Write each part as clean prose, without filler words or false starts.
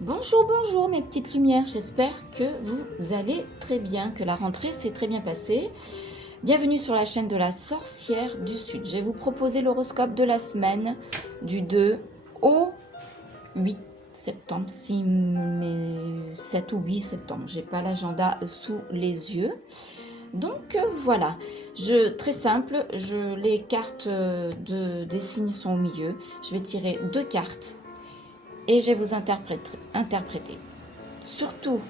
Bonjour, bonjour mes petites lumières, j'espère que vous allez très bien, que la rentrée s'est très bien passée. Bienvenue sur la chaîne de la sorcière du Sud. Je vais vous proposer l'horoscope de la semaine du 2 au 8 septembre, si mais 7 ou 8 septembre, j'ai pas l'agenda sous les yeux. Donc voilà, très simple, les cartes des signes sont au milieu. Je vais tirer deux cartes et je vais vous interpréter. Surtout,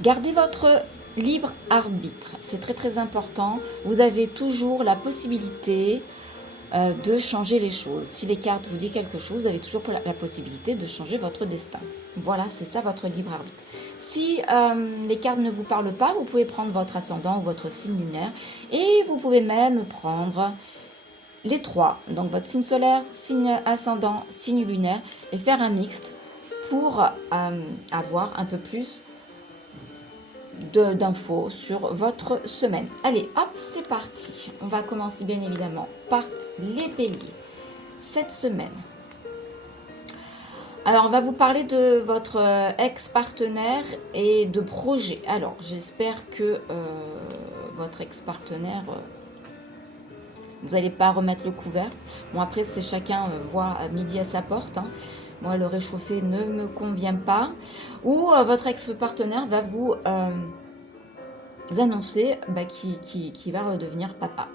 gardez votre libre arbitre. C'est très très important. Vous avez toujours la possibilité de changer les choses. Si les cartes vous disent quelque chose, vous avez toujours la possibilité de changer votre destin. Voilà, c'est ça votre libre arbitre. Si les cartes ne vous parlent pas, vous pouvez prendre votre ascendant ou votre signe lunaire et vous pouvez même prendre les trois. Donc votre signe solaire, signe ascendant, signe lunaire et faire un mixte pour avoir un peu plus d'infos sur votre semaine. Allez, hop, c'est parti. On va commencer bien évidemment par les béliers. Cette semaine. Alors, on va vous parler de votre ex-partenaire et de projets. Alors, j'espère que votre ex-partenaire, vous n'allez pas remettre le couvert. Bon, après, c'est chacun voit à midi à sa porte. Hein. Moi, le réchauffé ne me convient pas. Ou votre ex-partenaire va vous annoncer qu'il va redevenir papa.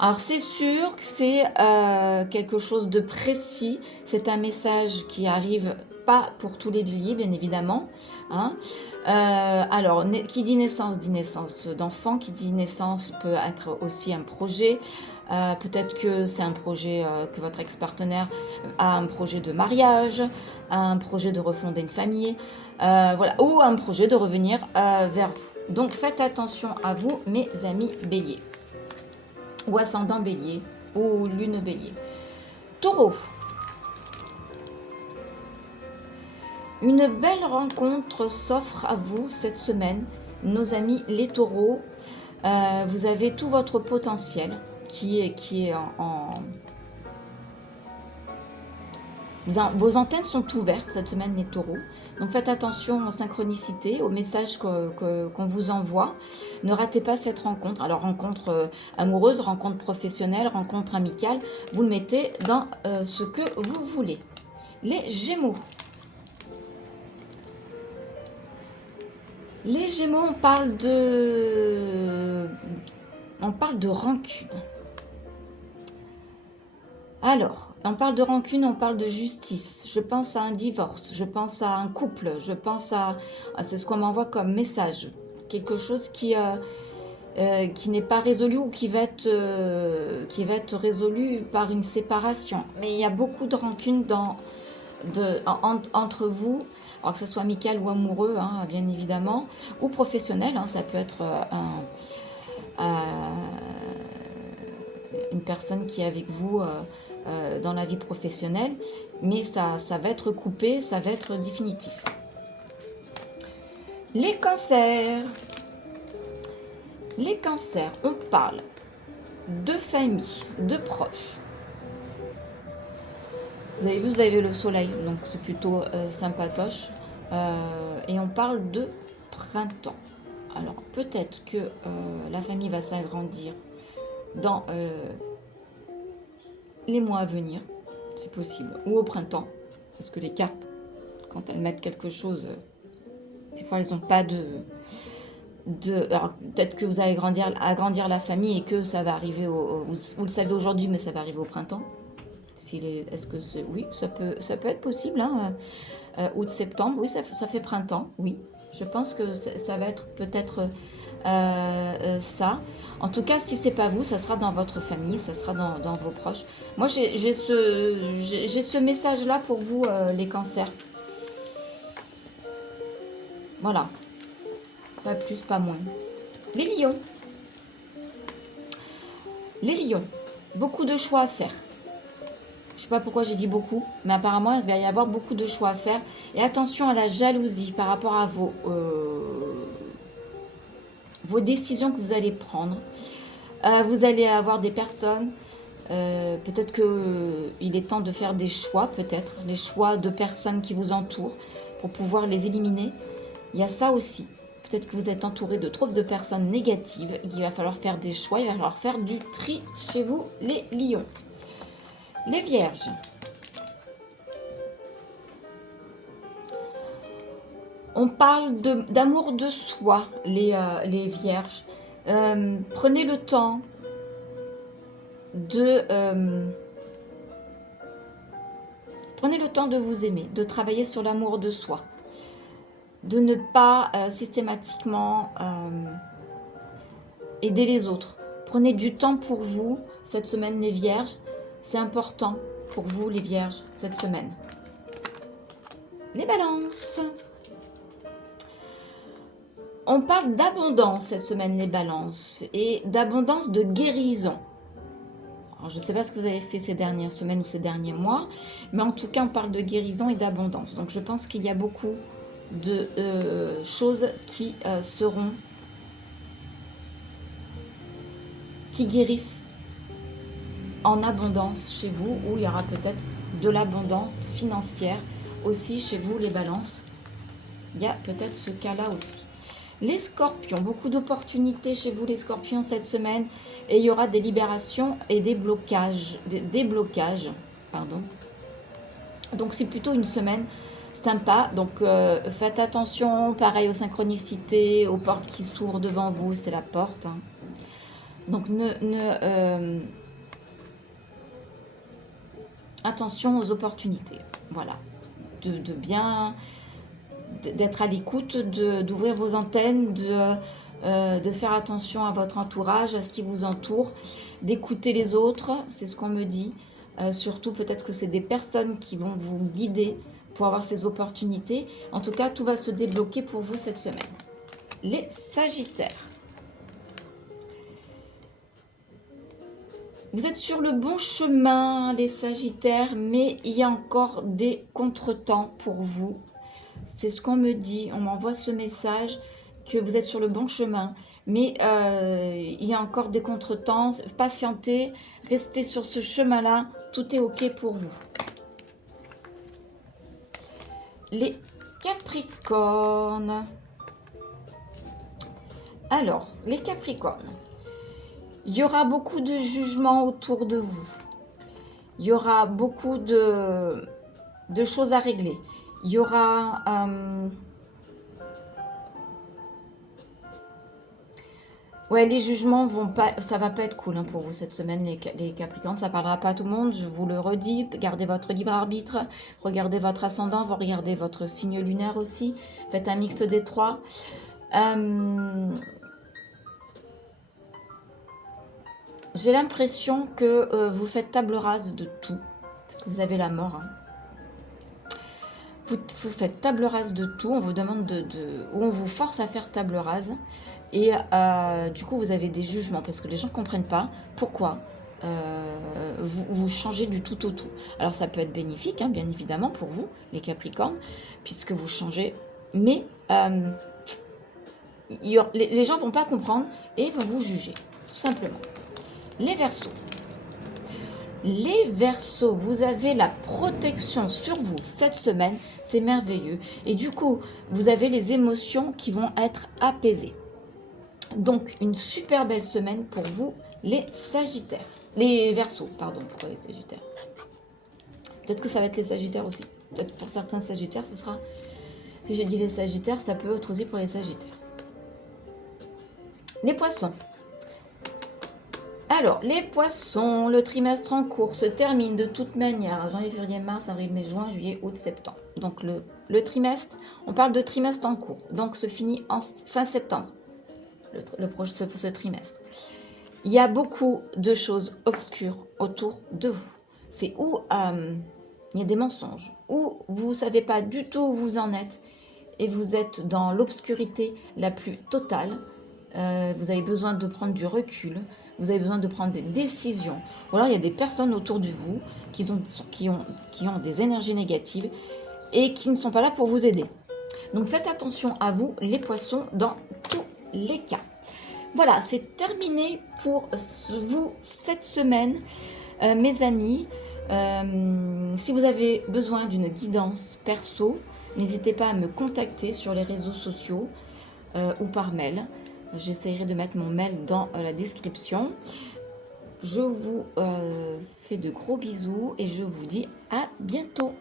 Alors, c'est sûr que c'est quelque chose de précis. C'est un message qui arrive pas pour tous les béliers, bien évidemment. Hein. Alors, qui dit naissance d'enfant. Qui dit naissance peut être aussi un projet. Peut-être que c'est un projet que votre ex-partenaire a un projet de mariage, un projet de refonder une famille, voilà, ou un projet de revenir vers vous. Donc faites attention à vous, mes amis béliers, ou ascendant bélier, ou lune bélier. Taureau. Une belle rencontre s'offre à vous cette semaine, nos amis les taureaux. Vous avez tout votre potentiel qui est Vos antennes sont ouvertes cette semaine, les taureaux. Donc faites attention aux synchronicités, aux messages qu'on vous envoie. Ne ratez pas cette rencontre. Alors rencontre amoureuse, rencontre professionnelle, rencontre amicale. Vous le mettez dans ce que vous voulez. Les Gémeaux. Les Gémeaux, on parle de rancune. Alors, on parle de rancune, on parle de justice. Je pense à un divorce, je pense à un couple, je pense c'est ce qu'on m'envoie comme message. Quelque chose qui n'est pas résolu ou qui va être résolu par une séparation. Mais il y a beaucoup de rancune entre vous, alors que ce soit amical ou amoureux, hein, bien évidemment, ou professionnel. Hein, ça peut être une personne qui est avec vous dans la vie professionnelle, mais ça va être coupé, ça va être définitif. Les cancers. Les cancers, on parle de famille, de proches. Vous avez vu, vous avez le soleil, donc c'est plutôt sympatoche. Et on parle de printemps. Alors peut-être que la famille va s'agrandir dans les mois à venir, c'est possible, ou au printemps, parce que les cartes, quand elles mettent quelque chose, des fois elles n'ont pas alors peut-être que vous allez agrandir la famille et que ça va arriver vous le savez aujourd'hui, mais ça va arriver au printemp. Est-ce que c'est, oui, ça peut être possible, hein, août, septembre, oui, ça fait printemps, oui. Je pense que ça va être peut-être ça. En tout cas, si c'est pas vous, ça sera dans votre famille, ça sera dans vos proches. Moi, j'ai ce message-là pour vous, les cancers. Voilà. Pas plus, pas moins. Les lions. Les lions. Beaucoup de choix à faire. Je sais pas pourquoi j'ai dit beaucoup, mais apparemment, il va y avoir beaucoup de choix à faire. Et attention à la jalousie par rapport à vos décisions que vous allez prendre. Vous allez avoir des personnes Peut-être qu'il est temps de faire des choix, peut-être, les choix de personnes qui vous entourent pour pouvoir les éliminer. Il y a ça aussi. Peut-être que vous êtes entouré de trop de personnes négatives. Il va falloir faire des choix, il va falloir faire du tri chez vous, les lions. Les vierges. On parle d'amour de soi, les vierges. Prenez le temps de vous aimer, de travailler sur l'amour de soi, de ne pas systématiquement aider les autres. Prenez du temps pour vous cette semaine, les vierges. C'est important pour vous, les vierges, cette semaine. Les balances. On parle d'abondance cette semaine, les balances, et d'abondance de guérison. Alors, je ne sais pas ce que vous avez fait ces dernières semaines ou ces derniers mois, mais en tout cas, on parle de guérison et d'abondance. Donc, je pense qu'il y a beaucoup de choses qui guérissent en abondance chez vous, où il y aura peut-être de l'abondance financière aussi chez vous, les balances. Il y a peut-être ce cas-là aussi. Les scorpions, beaucoup d'opportunités chez vous, les scorpions, cette semaine. Et il y aura des libérations et des blocages. Pardon. Donc, c'est plutôt une semaine sympa. Donc, faites attention, pareil aux synchronicités, aux portes qui s'ouvrent devant vous. C'est la porte. Hein. Donc, attention aux opportunités. Voilà. De bien... d'être à l'écoute, d'ouvrir vos antennes, de faire attention à votre entourage, à ce qui vous entoure, d'écouter les autres, c'est ce qu'on me dit. Surtout, peut-être que c'est des personnes qui vont vous guider pour avoir ces opportunités. En tout cas, tout va se débloquer pour vous cette semaine. Les Sagittaires. Vous êtes sur le bon chemin, les Sagittaires, mais il y a encore des contretemps pour vous. C'est ce qu'on me dit, on m'envoie ce message que vous êtes sur le bon chemin. Mais il y a encore des contretemps, patientez, restez sur ce chemin-là, tout est ok pour vous. Les Capricornes. Alors, les Capricornes, il y aura beaucoup de jugements autour de vous. Il y aura beaucoup de choses à régler. Il y aura les jugements vont pas, ça va pas être cool hein, pour vous cette semaine, les Capricornes. Ça parlera pas à tout le monde, je vous le redis. Gardez votre libre arbitre, regardez votre ascendant, vous regardez votre signe lunaire aussi. Faites un mix des trois. J'ai l'impression que vous faites table rase de tout, parce que vous avez la mort. Hein. Vous faites table rase de tout, on vous demande ou on vous force à faire table rase. Et du coup, vous avez des jugements parce que les gens ne comprennent pas pourquoi vous changez du tout au tout. Alors, ça peut être bénéfique, hein, bien évidemment, pour vous, les Capricornes, puisque vous changez. Mais les gens ne vont pas comprendre et vont vous juger, tout simplement. Les Verseaux. Les Verseaux, vous avez la protection sur vous cette semaine, c'est merveilleux. Et du coup, vous avez les émotions qui vont être apaisées. Donc, une super belle semaine pour vous, les Sagittaires. Les Verseaux, pardon, pourquoi les Sagittaires? Peut-être que ça va être les Sagittaires aussi. Peut-être pour certains Sagittaires, ce sera... Si j'ai dit les Sagittaires, ça peut être aussi pour les Sagittaires. Les Poissons. Alors, les Poissons, le trimestre en cours se termine de toute manière. Janvier, février, mars, avril, mai, juin, juillet, août, septembre. Donc, le trimestre, on parle de trimestre en cours. Donc, se finit en fin septembre, ce trimestre. Il y a beaucoup de choses obscures autour de vous. C'est où il y a des mensonges, où vous ne savez pas du tout où vous en êtes et vous êtes dans l'obscurité la plus totale. Vous avez besoin de prendre du recul, vous avez besoin de prendre des décisions. Ou alors il y a des personnes autour de vous qui ont des énergies négatives et qui ne sont pas là pour vous aider. Donc faites attention à vous, les Poissons, dans tous les cas. Voilà, c'est terminé pour vous cette semaine. Mes amis, si vous avez besoin d'une guidance perso, n'hésitez pas à me contacter sur les réseaux sociaux ou par mail. J'essaierai de mettre mon mail dans la description. Je vous fais de gros bisous et je vous dis à bientôt.